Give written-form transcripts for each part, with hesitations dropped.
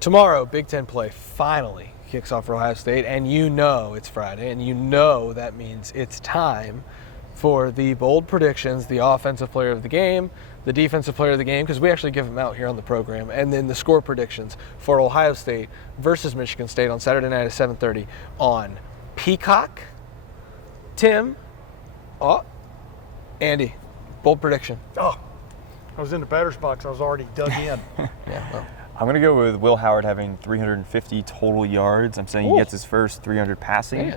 Tomorrow, Big Ten play finally kicks off for Ohio State, and you know it's Friday, and you know that means it's time for the bold predictions, the offensive player of the game, the defensive player of the game, because we actually give them out here on the program, and then the score predictions for Ohio State versus Michigan State on Saturday night at 7:30 on Peacock. Tim, Andy, bold prediction. I was in the batter's box. I was already dug in. I'm going to go with Will Howard having 350 total yards. I'm saying he gets his first 300 passing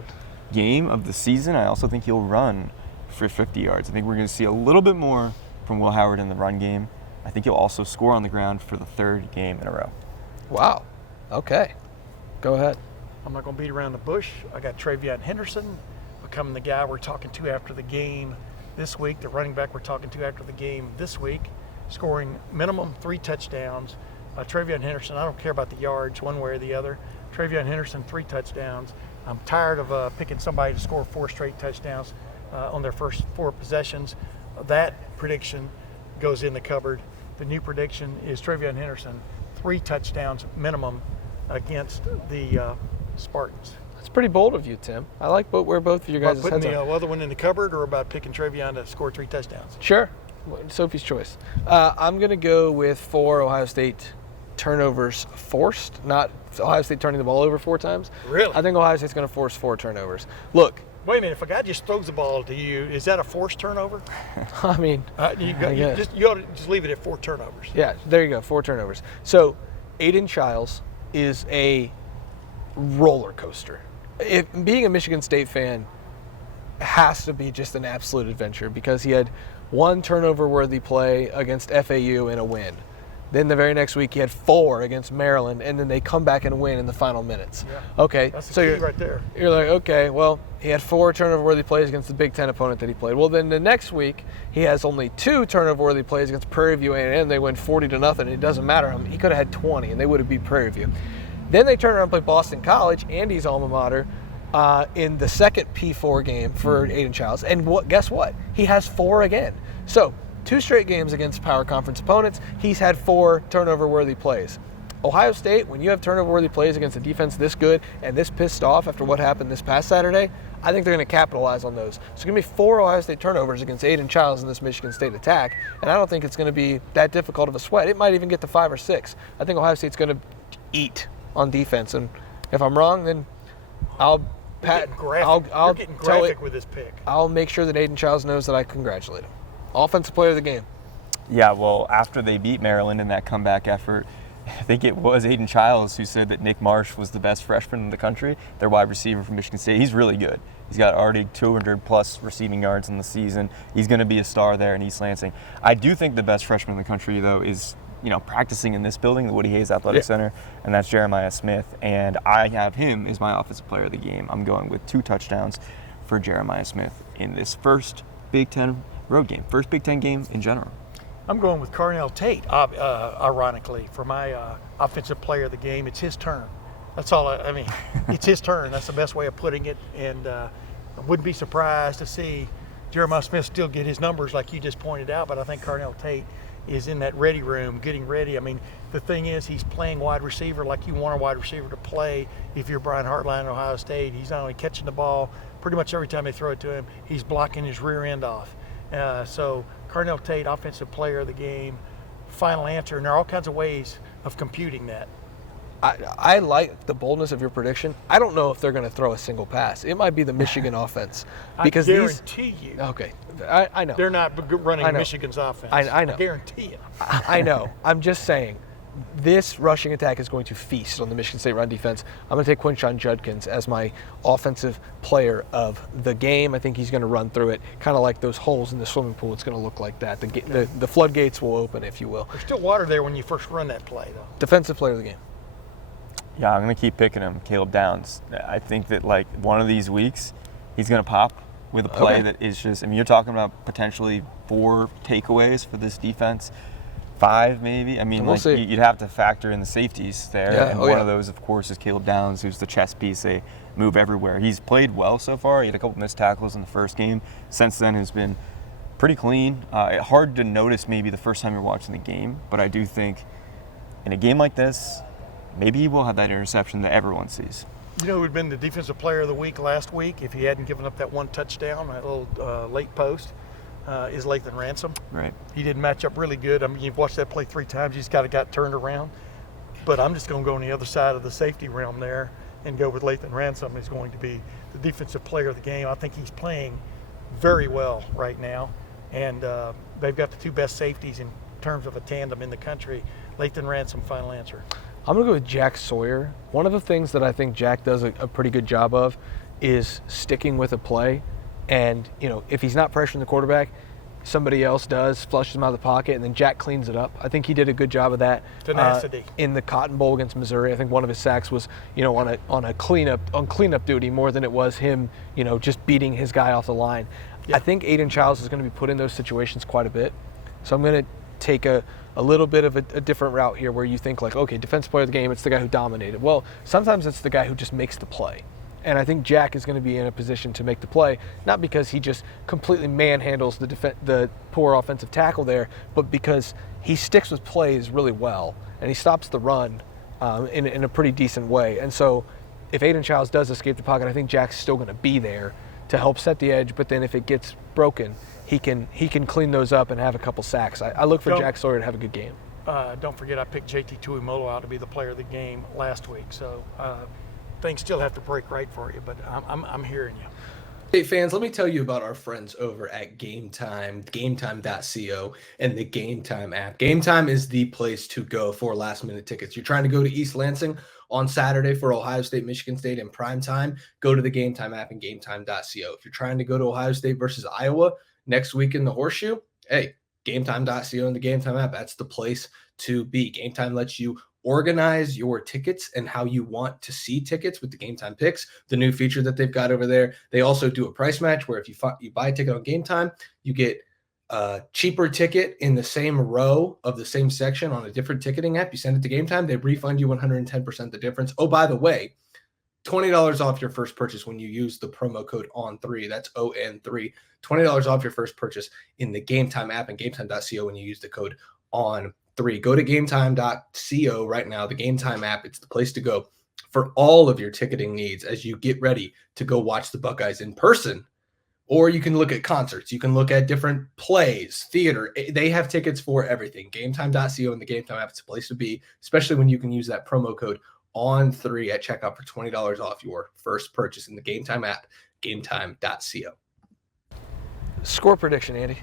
game of the season. I also think he'll run for 50 yards. I think we're going to see a little bit more from Will Howard in the run game. I think he'll also score on the ground for the third game in a row. Wow. Okay. Go ahead. I'm not going to beat around the bush. I got Travion Henderson becoming the guy we're talking to after the game this week, the running back we're talking to after the game this week, scoring minimum 3 touchdowns. Travion Henderson, I don't care about the yards one way or the other. Travion Henderson, 3 touchdowns. I'm tired of picking somebody to score 4 straight touchdowns on their first 4 possessions. That prediction goes in the cupboard. The new prediction is Travion Henderson, 3 touchdowns minimum against the Spartans. That's pretty bold of you, Tim. I like where both of you guys' heads are. Putting the other one in the cupboard, or about picking Travion to score 3 touchdowns? Sure. Sophie's choice. I'm going to go with 4 Ohio State turnovers forced, not Ohio State turning the ball over 4 times. Really? I think Ohio State's going to force 4 turnovers. Look. Wait a minute. If a guy just throws the ball to you, is that a forced turnover? I mean, you ought to just leave it at 4 turnovers. Yeah, there you go, 4 turnovers. So, Aiden Childs is a roller coaster. Being a Michigan State fan has to be just an absolute adventure, because he had 1 turnover-worthy play against FAU in a win. Then the very next week he had 4 against Maryland, and then they come back and win in the final minutes. Yeah. Okay, that's the so key right there. You're like, okay, well, he had 4 turnover-worthy plays against the Big Ten opponent that he played. Well, then the next week he has only 2 turnover-worthy plays against Prairie View A&M. They win 40-0, and it doesn't matter. He could have had 20, and they would have beat Prairie View. Then they turn around and play Boston College, Andy's alma mater, in the second P4 game for Aiden Childs. And guess what? He has 4 again. So 2 straight games against power conference opponents, he's had 4 turnover-worthy plays. Ohio State, when you have turnover-worthy plays against a defense this good and this pissed off after what happened this past Saturday, I think they're going to capitalize on those. So it's going to be 4 Ohio State turnovers against Aiden Childs in this Michigan State attack, and I don't think it's going to be that difficult of a sweat. It might even get to 5 or 6. I think Ohio State's going to eat on defense, and if I'm wrong, then I'll getting graphic with this pick. I'll make sure that Aiden Childs knows that I congratulate him. Offensive player of the game. Yeah, well, after they beat Maryland in that comeback effort, I think it was Aiden Childs who said that Nick Marsh was the best freshman in the country, their wide receiver from Michigan State. He's really good. He's got already 200-plus receiving yards in the season. He's going to be a star there in East Lansing. I do think the best freshman in the country, though, is practicing in this building, the Woody Hayes Athletic Center, and that's Jeremiah Smith. And I have him as my offensive player of the game. I'm going with 2 touchdowns for Jeremiah Smith in this first Big Ten road game, first Big Ten game in general. I'm going with Carnell Tate, ironically, for my offensive player of the game. It's his turn. That's all I mean, it's his turn. That's the best way of putting it. And I wouldn't be surprised to see Jeremiah Smith still get his numbers like you just pointed out, but I think Carnell Tate is in that ready room, getting ready. I mean, the thing is, he's playing wide receiver like you want a wide receiver to play if you're Brian Hartline at Ohio State. He's not only catching the ball pretty much every time they throw it to him, he's blocking his rear end off. So Carnell Tate, offensive player of the game, final answer. And there are all kinds of ways of computing that. I like the boldness of your prediction. I don't know if they're going to throw a single pass. It might be the Michigan offense. Because I guarantee you. Okay, I know. They're not running Michigan's offense. I know. I guarantee it. I know. I'm just saying, this rushing attack is going to feast on the Michigan State run defense. I'm going to take Quinshon Judkins as my offensive player of the game. I think he's going to run through it, kind of like those holes in the swimming pool. It's going to look like that. The floodgates will open, if you will. There's still water there when you first run that play, though. Defensive player of the game. Yeah, I'm going to keep picking him, Caleb Downs. I think that, one of these weeks, he's going to pop with a play that is just, you're talking about potentially 4 takeaways for this defense. 5 maybe. We'll see. You'd have to factor in the safeties there. Yeah. And one of those, of course, is Caleb Downs, who's the chess piece. They move everywhere. He's played well so far. He had a couple missed tackles in the first game. Since then, has been pretty clean. Hard to notice maybe the first time you're watching the game, but I do think in a game like this, maybe he will have that interception that everyone sees. You know who would have been the defensive player of the week last week if he hadn't given up that one touchdown, that little late post, is Lathan Ransom. Right. He did match up really good. I mean, you've watched that play 3 times. He's got turned around. But I'm just going to go on the other side of the safety realm there and go with Lathan Ransom. He's going to be the defensive player of the game. I think he's playing very well right now. And they've got the 2 best safeties in terms of a tandem in the country. Lathan Ransom, final answer. I'm going to go with Jack Sawyer. One of the things that I think Jack does a pretty good job of is sticking with a play. And, you know, if he's not pressuring the quarterback, somebody else does, flushes him out of the pocket, and then Jack cleans it up. I think he did a good job of that. Tenacity. In the Cotton Bowl against Missouri. I think one of his sacks was, you know, on cleanup duty more than it was him, you know, just beating his guy off the line. Yeah. I think Aiden Childs is going to be put in those situations quite a bit. So I'm going to take a little bit of a different route here where you think like, okay, defensive player of the game, it's the guy who dominated. Well, sometimes it's the guy who just makes the play. And I think Jack is going to be in a position to make the play, not because he just completely manhandles the poor offensive tackle there, but because he sticks with plays really well, and he stops the run in a pretty decent way. And so if Aiden Childs does escape the pocket, I think Jack's still going to be there to help set the edge, but then if it gets broken, he can clean those up and have a couple sacks. I look for Jack Sawyer to have a good game. Don't forget I picked JT Tuimoloau out to be the player of the game last week, so things still have to break right for you, but I'm hearing you. Hey fans, let me tell you about our friends over at Gametime, gametime.co, and the Gametime app. Gametime is the place to go for last-minute tickets. You're trying to go to East Lansing on Saturday for Ohio State, Michigan State in prime time, go to the Gametime app and gametime.co. If you're trying to go to Ohio State versus Iowa next week in the Horseshoe, hey, gametime.co and the Gametime app, that's the place to be. Gametime lets you organize your tickets and how you want to see tickets with the Gametime Picks, the new feature that they've got over there. They also do a price match where if you buy a ticket on Gametime, you get a cheaper ticket in the same row of the same section on a different ticketing app. You send it to Gametime, they refund you 110% the difference. Oh, by the way, $20 off your first purchase when you use the promo code ON3. That's ON3. $20 off your first purchase in the Gametime app and gametime.co when you use the code ON3. Go to gametime.co right now, the Gametime app. It's the place to go for all of your ticketing needs as you get ready to go watch the Buckeyes in person. Or you can look at concerts. You can look at different plays, theater. They have tickets for everything. Gametime.co and the Gametime app. It's a place to be, especially when you can use that promo code ON3 at checkout for $20 off your first purchase in the Gametime app, gametime.co. Score prediction, Andy.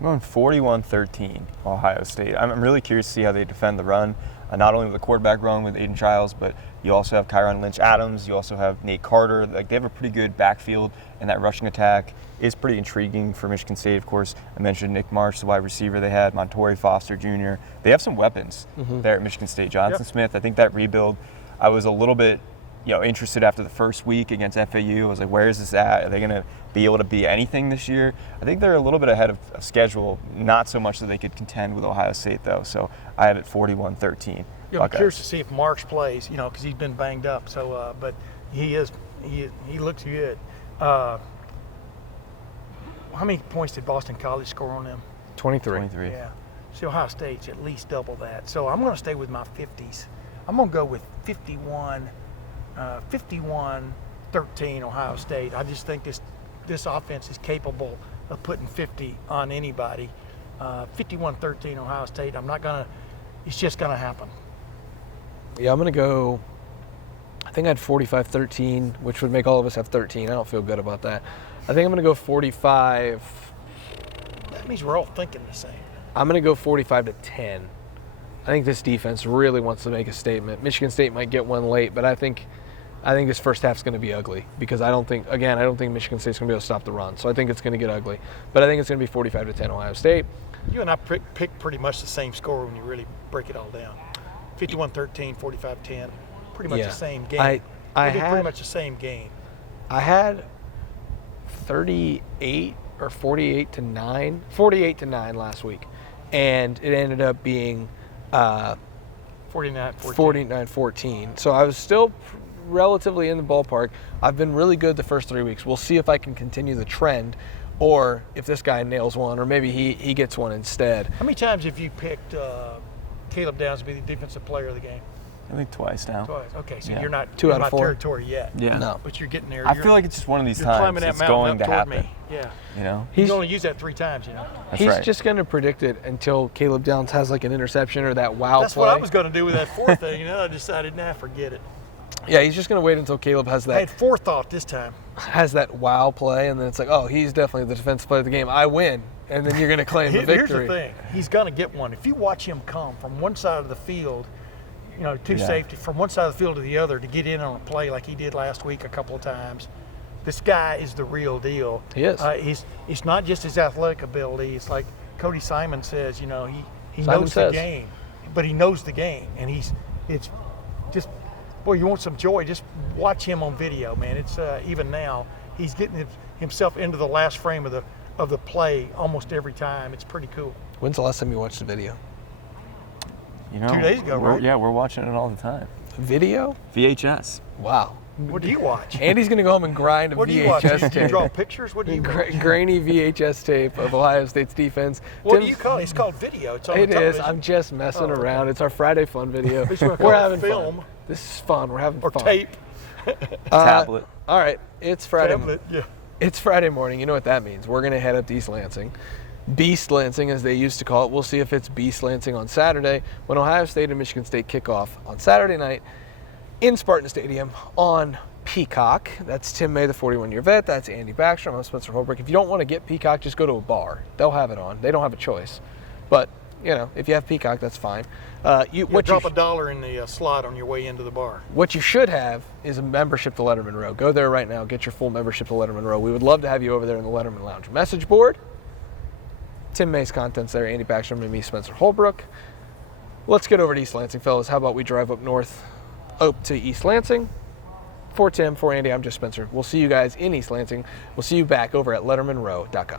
I'm going 41-13, Ohio State. I'm really curious to see how they defend the run, not only with the quarterback run with Aiden Childs, but you also have Kyron Lynch-Adams. You also have Nate Carter. Like, they have a pretty good backfield, and that rushing attack is pretty intriguing for Michigan State. Of course, I mentioned Nick Marsh, the wide receiver they had, Montorie Foster Jr. They have some weapons there at Michigan State. Jonathan Smith, I think that rebuild, I was a little bit interested after the first week against FAU. I was like, where is this at? Are they going to be able to be anything this year? I think they're a little bit ahead of schedule, not so much that they could contend with Ohio State, though. So I have it 41-13. I'm curious to see if Marsh plays, because he's been banged up. So, but he looks good. How many points did Boston College score on them? 23. Yeah. See, Ohio State's at least double that. So I'm going to stay with my 50s. I'm going to go with 51-13 Ohio State. I just think this offense is capable of putting 50 on anybody. 51-13 Ohio State. It's just going to happen. Yeah, I'm going to go, I think I had 45-13, which would make all of us have 13. I don't feel good about that. I think I'm going to go 45. That means we're all thinking the same. I'm going to go 45-10. I think this defense really wants to make a statement. Michigan State might get one late, but I think this first half's going to be ugly because I don't think Michigan State's going to be able to stop the run. So I think it's going to get ugly. But I think it's going to be 45-10 Ohio State. You and I picked pretty much the same score when you really break it all down. 51-13, 45-10, pretty much the same game. Pretty much the same game. I had 38 or 48-9 last week, and it ended up being 49-14. So I was still relatively in the ballpark. I've been really good the first 3 weeks. We'll see if I can continue the trend, or if this guy nails one, or maybe he gets one instead. How many times have you picked Caleb Downs to be the defensive player of the game? I think twice now. Twice. Okay, so Yeah. you're not 2 you're out of not 4. territory yet. Yeah. No. But you're getting there. I feel like it's just one of these you're times. climbing that It's mountain going up to toward happen. me. Yeah. You know? You He's can only use that 3 times, you know. That's he's right. just going to predict it until Caleb Downs has like an interception or that wow That's play. what I was going to do with that 4th thing. You know, I decided, nah, forget it. Yeah, he's just going to wait until Caleb has I that had forethought this time. wow play, and then it's like, oh, he's definitely the defensive player of the game. I win, and then you're going to claim the Here's victory. the thing. He's going to get one. If you watch him come from one side of the field, you know, to Yeah. safety, from one side of the field to the other to get in on a play like he did last week a couple of times, this guy is the real deal. He is. It's not just his athletic ability. It's like Cody Simon says, you know, he Simon knows says. the game, but he knows the game, and it's just, boy, you want some joy, just watch him on video, man. It's even now he's getting himself into the last frame of the play almost every time. It's pretty cool. When's the last time you watched the video? You know, 2 days ago, right? Yeah, we're watching it all the time. Video? VHS. Wow. What do you watch? Andy's going to go home and grind a What do you watch? VHS Do you tape. draw pictures? What do you watch? Grainy VHS tape of Ohio State's defense. What do Tim's- you call it? It's called video. It's on It is. television. I'm just messing Oh, okay. around. It's our Friday fun video. We should We're call it having film fun. This is fun. We're having or fun. tape. Tablet. All right. It's Friday. Tablet. Yeah. It's Friday morning. You know what that means. We're going to head up to East Lansing. Beast Lansing, as they used to call it. We'll see if it's Beast Lansing on Saturday when Ohio State and Michigan State kick off on Saturday night in Spartan Stadium on Peacock. That's Tim May, the 41-year vet. That's Andy Backstrom. I'm Spencer Holbrook. If you don't want to get Peacock, just go to a bar. They'll have it on. They don't have a choice. But, you know, if you have Peacock, that's fine. Drop $1 in the slot on your way into the bar. What you should have is a membership to Lettermen Row. Go there right now. Get your full membership to Lettermen Row. We would love to have you over there in the Letterman Lounge message board. Tim May's content's there. Andy Backstrom and me, Spencer Holbrook. Let's get over to East Lansing, fellas. How about we drive up north, up to East Lansing? For Tim, for Andy, I'm just Spencer. We'll see you guys in East Lansing. We'll see you back over at LettermenRow.com.